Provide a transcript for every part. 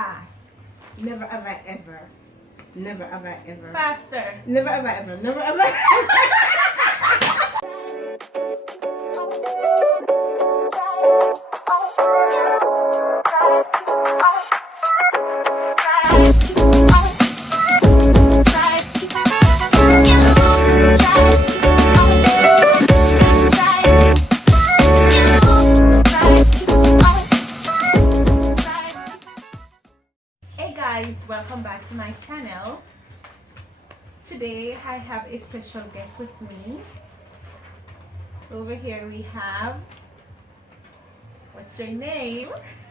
fast. Never have I ever. Never have I ever. Faster. Never have I ever. Never have I Hey guys, welcome back to my channel. Today I have a special guest with me. Over here we have, what's your name?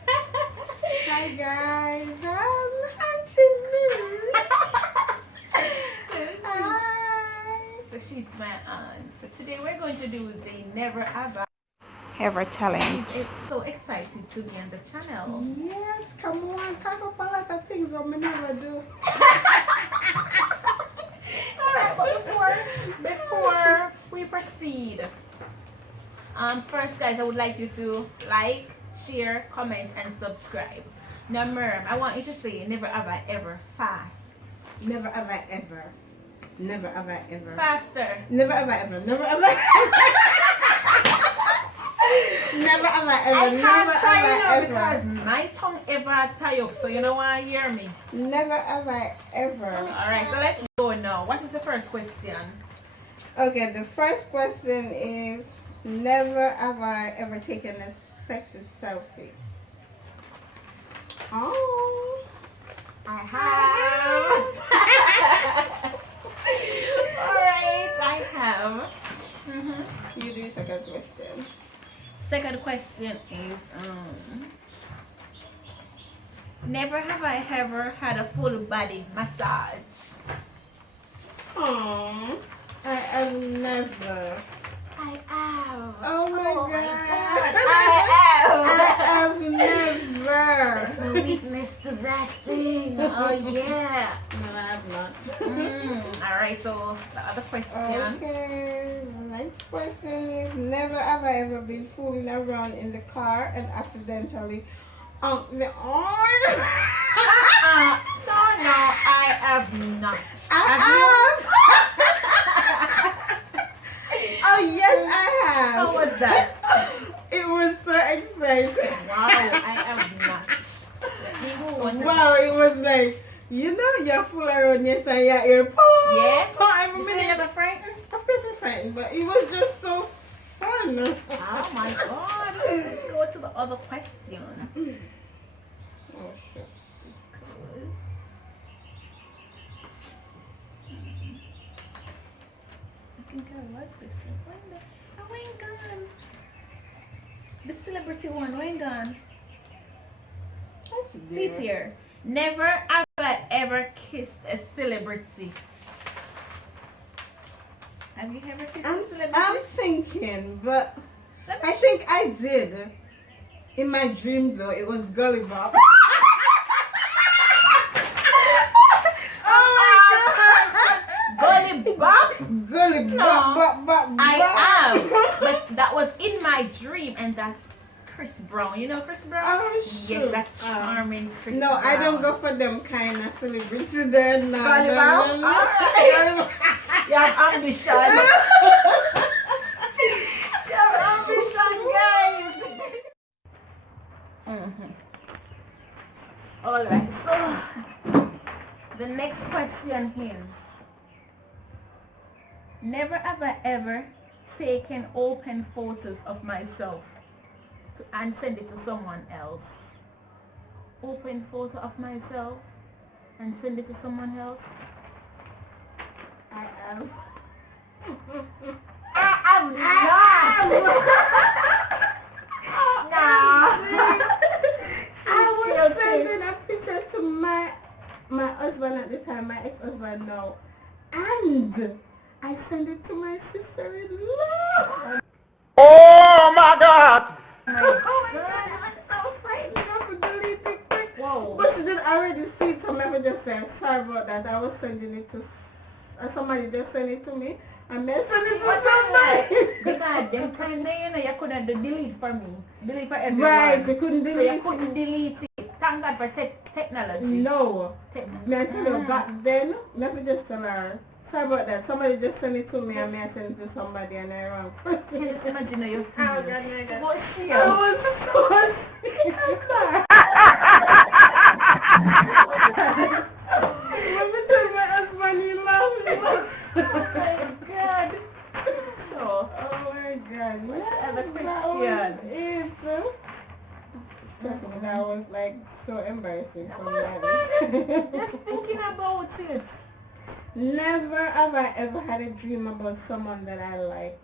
Hi guys, I'm Aunty. Hi. So she's my aunt. So today we're going to do the Never Have Ever challenge. It's so excited to be on the channel. Yes, come on, pack up a lot of things that I never do. Alright, but before we proceed, first guys, I would like you to like, share, comment and subscribe. Now Merm, I want you to say never have I ever fast. Never have I ever. Never have I ever. Faster. Never have I ever. Never have I Never have I ever. I Never can't have try I you now ever. because my tongue ever tie up, so you don't want to hear me. Never have I ever. Alright, so let's go now. What is the first question? Okay, the first question is, never have I ever taken a sexy selfie. Oh, I have. Alright, I have. You do second question. Second question is, never have I ever had a full body massage. Oh, I have never. I have. Oh my god. I I have never. That's my weakness to that thing. Oh yeah. No, I have not. Alright, so the other question. Okay, the next question is, never have I ever been fooling around in the car and accidentally honked the horn. No, I have not. I have. Oh yes, I have. How was that? It was so exciting. Wow, I have not. Let me go on. Wow, it was like, you know, you're full around yes and you're here. Pong, Yeah? pong, every You still minute. never frightened? Of course I'm frightened, but it was just so fun. Oh my god. Let's go to the other question. Oh shucks. I think I like this one. Oh, ain't gone. The celebrity one, when gone? That's See it here. Never have I ever kissed a celebrity. Have you ever kissed a celebrity? I'm thinking, but Let me I think I did. In my dream though, it was Gully Bob. Gully Bob? Gully No. Bob. I have, but that was in my dream, and that's Chris Brown. You know Chris Brown? Oh, yes, shoot. that's charming Chris No, Brown. I don't go for them kind of celebrity then. No, Gully no, Bob? no, no. Alright. You have ambition. You have ambition, guys. Alright, so the next question here. Never have I ever taken open photos of myself and send it to someone else. Open photo of myself and send it to someone else. I am. I am not. I was sending a picture to my husband at the time, my ex-husband now, and I sent it to my sister-in-law. Oh my God! Oh my god, I'm so frightened enough to delete it quick. Whoa. But she did already see it, so never just say, sorry about that. I was sending it to, somebody just sent it to me, and then send it to somebody. Because them kind of, you know, you couldn't delete for me. Delete for everyone. Right, they couldn't So you delete couldn't delete it. Thank God for technology. No. Me I tell you back then, let me just tell her. Sorry about that. Somebody just sent it to me and me I sent it to somebody and I wrong. Just imagine your Oh God, my God. What's she? I was so Let me tell my husband he loves me. Oh my God. Oh, Oh my God. Whatever That question. was it. That was like so embarrassing for me. just thinking about it. Never have I ever had a dream about someone that I like.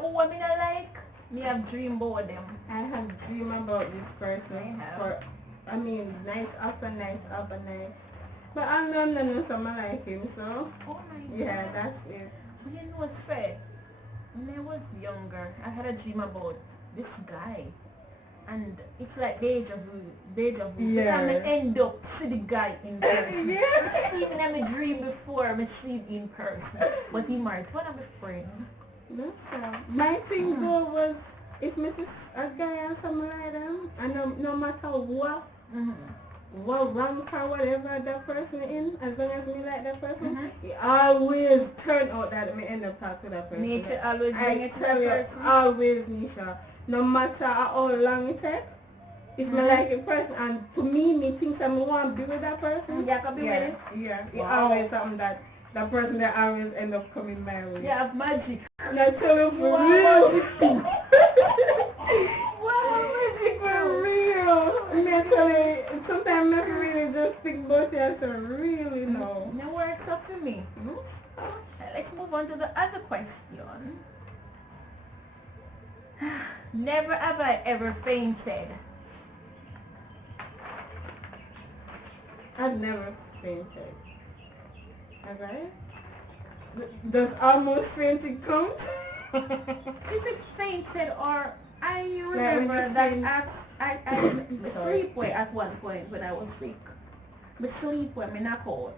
What me not like? Me have dream about them. I have dream about this person I have. for, night after night after night. But I don't know someone like him, so Oh my God. yeah, that's it. You know what's fair? When I was younger, I had a dream about this guy. And it's like deja vu. Yeah. I'm gonna end up see the guy in person. Yeah. Even in my dream before, I see him in person. But he married one of his friends. My thing though was, if Mrs. a guy and something like them, and no matter what, what rank or whatever that person in, as long as me like that person, it always turn out that me end up talking to that person. Nature always bring I it to tell that you, person. always, Nisha. No matter how long it takes, if me like a person, and to me thinks I want to be with that person, Yeah, can be with it. Yeah, it Wow. always something that the person that always end up coming my way. Yeah, have magic. And I tell you for Wow. real. Wow, magic for real. Me I tell you, sometimes I really just think about it and say, really no. Now works up to me. Let's move on to the other question. Never have I ever fainted. I've never fainted. Have I? Does almost fainting count? Is it fainted or I Like when remember you that faint- I Sorry. sleep way at one point when I was sick. But sleep when me knock out.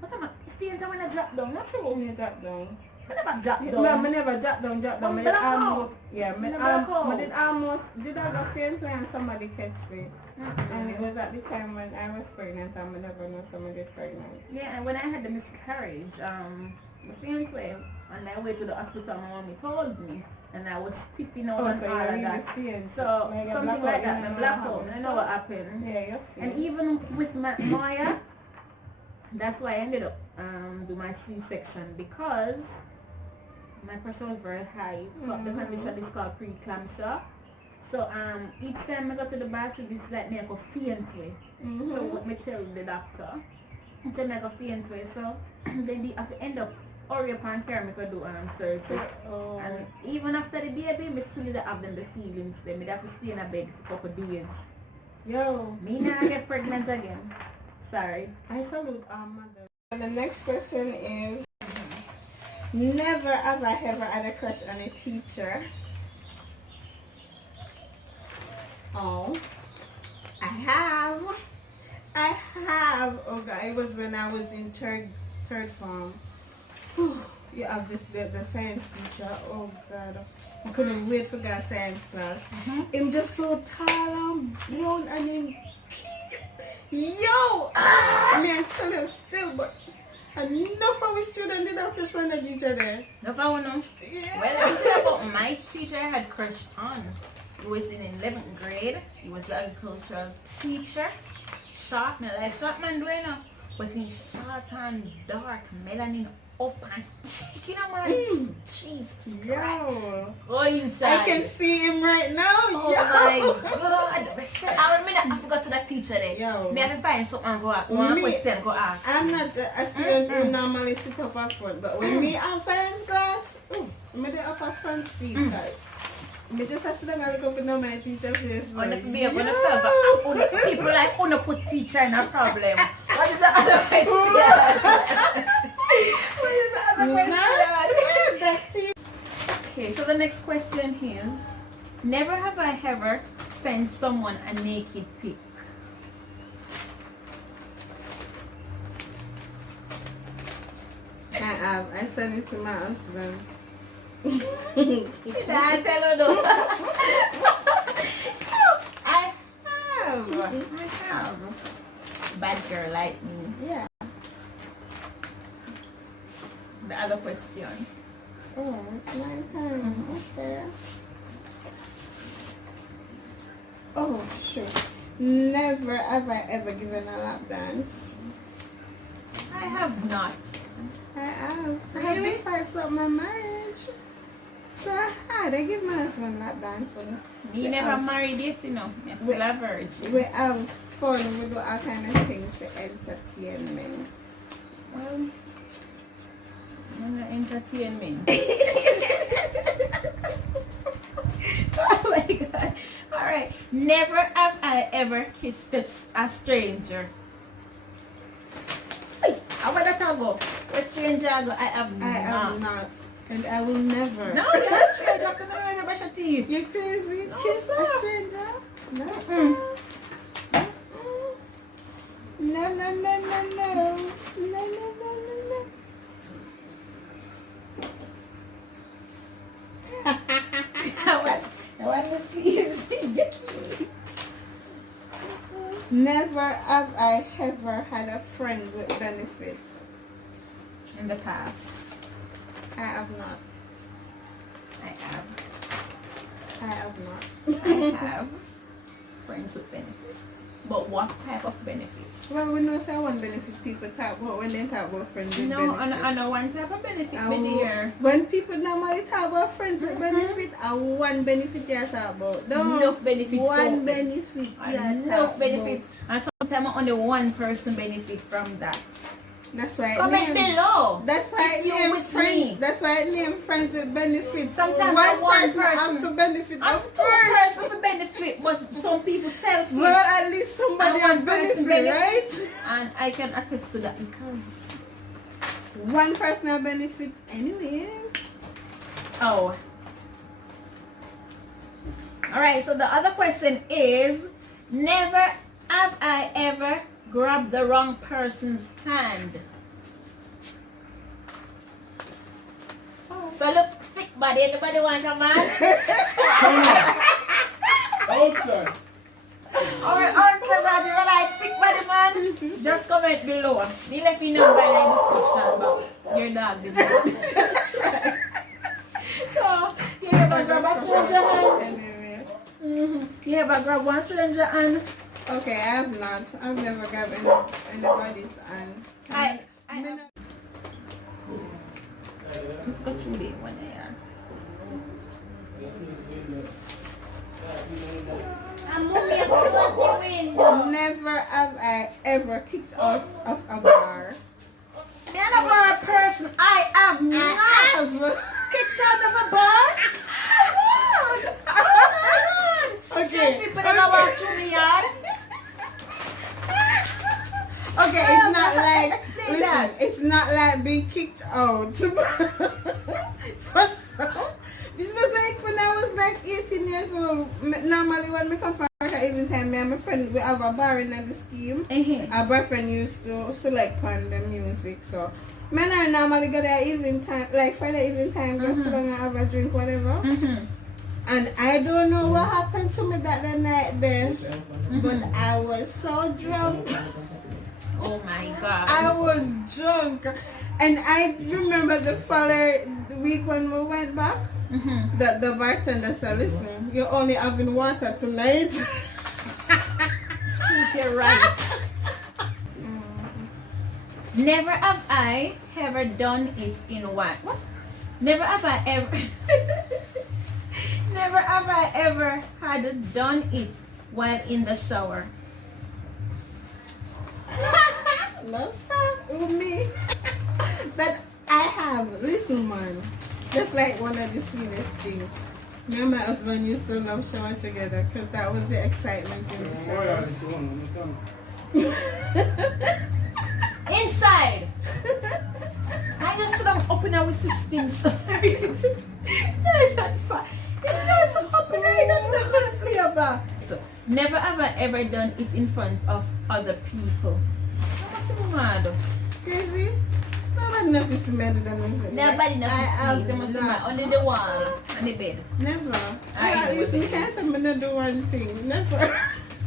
What am I? Faint when I drop down? Not true. Me drop down. I never drop No, down. me never drop down. Oh, Me black almost, out. yeah, me You black out. me did almost, did I go faint when somebody catch me? And it was at the time when I was pregnant and I never know somebody is pregnant. Yeah, and when I had the miscarriage, the same way, on my way to the hospital, my mommy told me, and I was tipping out and so all of you're that. really faint. So Like a something blackout, like you that, know the what blackout, happened. I know what happened. Yeah, you're And faint. even with my Maya, that's why I ended up do my C-section, because my pressure was very high. So the condition is called preeclampsia. So each time I go to the bathroom, it's like me I go faint way. So what me tell the doctor, he said me I go faint way. So then they have to end up hurry up and carry me to do surgery. Oh. And even after the baby, me still have them the feelings. Then me have to stay in a bed for a couple days. Yo. Me now get pregnant again. Sorry. I salute our mother. The next question is, never have I ever had a crush on a teacher. Oh, I have. Oh God, it was when I was in third form. Whew. You have the science teacher. Oh God, I couldn't wait for that science class. Him just so tall and brown and him. Yo, me I tell you still, but enough of we students did have to spend a teacher there. No, I want to. Well, I'll tell you about my teacher I had crushed on. He was in 11th grade. He was an agricultural teacher. Short, me like short man doing now. But he's short and dark, melanin up and thick, you know, man. Jesus Christ. Yo, Go inside. I can see him right now. Oh Yo. my God. I remember I forgot to that teacher there. Yo. Me have to find something and go ask. One Me- question go ask. I'm not a student who normally sit up at front, but when me have science class, me dey up at front seat, guys. Me just sit down and look up in my teacher face. On the like, be able to yo. solve people like wanna put teacher in a problem. What is the other question? What is the other question? That's Okay, so the next question is, never have I ever sent someone a naked pic. I have. I sent it to my husband. I tell her though. have. Bad girl like me. Yeah. The other question. Oh, it's my turn. Okay. Oh, sure. Never have I ever given a lap dance. I have not. I have. I have Really? to spice up my marriage. So I give my husband lap dance for me. Me never married yet, you know. I'm still a virgin. We have fun. We do all kind of things for entertainment. Well, I'm not entertainment. Oh my god. Alright. Never have I ever kissed a stranger. Hey, how about that I go? A stranger I go? I have I have not. And I will never. No, you're a stranger. After the night, brush your teeth. You're crazy. No, Kiss sir. a stranger? No, Mm-mm. sir. No, no, no, no, no. No, no, no, no, no. I want to see is yucky. Never have I ever had a friend with benefits. In the past, I have not. I have. I have not. I have friends with benefits. But what type of benefits? Well, we know say one benefit people talk about when they talk about friends with No, benefits. I know one type of benefit, my dear. When people normally talk about friends with benefit, one benefit you talk about. No, Enough benefits. one benefit you Enough talk benefits. And sometimes only one person benefit from that. about. That's why Comment below. That's why If you name with friends. me. That's why I name friends with benefits. Sometimes one person has to benefit. I'm Of two course. persons for benefit, but some people selfish. Well, at least somebody And one has person benefit, right? And I can attest to that because One person has benefit anyways. oh. Alright, so the other question is, never have I ever grabbed the wrong person's hand. So look, thick body, anybody want a man? Outside. Or body, you like thick body man? Just comment below. They let me know by the description about your dog. So, you ever grab a stranger hand? Anyway. You ever grab one stranger hand? Okay, I have not. I've never grabbed anybody's hand. I just go through the one there. Never have I ever kicked out of a bar. Then about a person I have not kicked out of a bar. Come on. Strange people never walk through the yard. Okay, it's not like Explain that. it's not like being kicked out. This was like when I was like 18 years old. Normally when we come from even time, me and my friend we have a bar in the scheme. Our boyfriend used to select on the music, so me and I normally go there evening time, like Friday evening time, just sit down and have a drink, whatever. And I don't know what happened to me that the night then, but I was so drunk. Oh my god. I was drunk, and I remember the following week when we went back. The bartender said, "Listen, you're only having water tonight." Suit your right. Never have I ever done it in one. What? Never have I ever. Never have I ever had done it while in the shower. No, sir. Me. That I have. Listen, man. Just like one of the sweetest things. Me and my husband used to love shower together because that was the excitement in the shower. Inside. I just sit down open our system. Sorry. It's not fun. It's not open. I don't know how to flavor. So never have I ever done it in front of other people. What's mad? Crazy? Nobody knows better than me. Nobody knows I must have under the wall and the bed. never. I Well, at least know me it can't say me not do one thing. Never.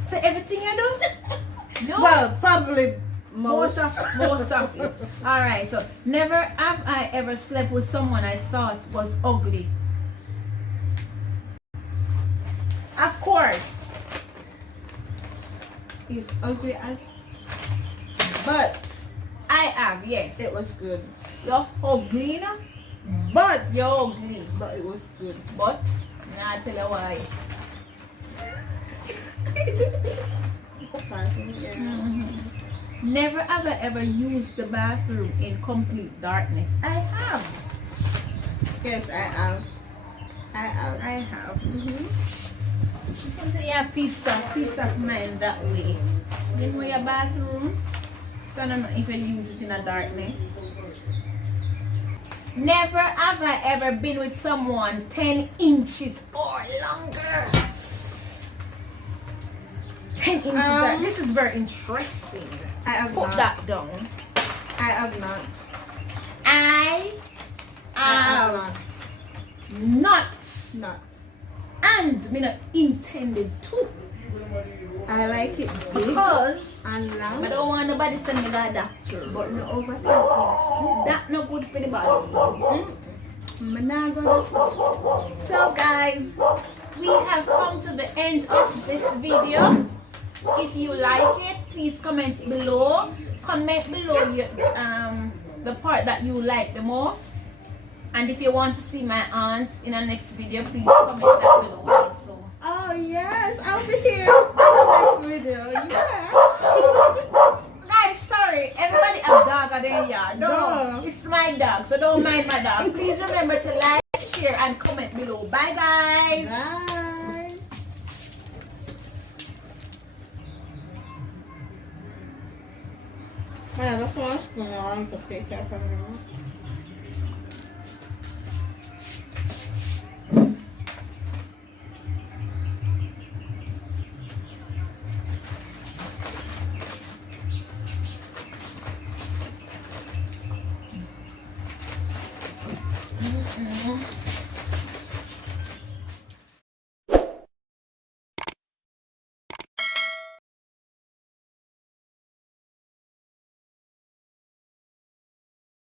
So everything you do? No. Well, probably Most of it. Alright, so never have I ever slept with someone I thought was ugly. Of course. he's ugly as, but I have, yes. it was good. You're ugly, no? But You're ugly. but it was good. But, nah, tell you why. Never have I ever used the bathroom in complete darkness. I have. Yes, I have. I have. I have. Yeah, peace of mind that way. You know your bathroom, so I don't know if you use it in the darkness. Never have I ever been with someone 10 inches or longer. 10 inches. This is very interesting. I have Put not. that down. I have not. I I have have not. not. Not. And me not intended to. I like it big Because and I long, don't want nobody send me that doctor. but no over 10 inch. That no good for the body. Me nah gonna So guys, we have come to the end of this video. If you like it, please comment below. Comment below your, the part that you like the most. And if you want to see my aunts in the next video, please comment that below also. Oh yes, I'll be here in the next video. Yeah. Guys, sorry, everybody have dog at their yard. No, No. it's my dog, so don't mind my dog. Please remember to like, share, and comment below. Bye, guys. Bye. Man, that's so much going on to take care of me.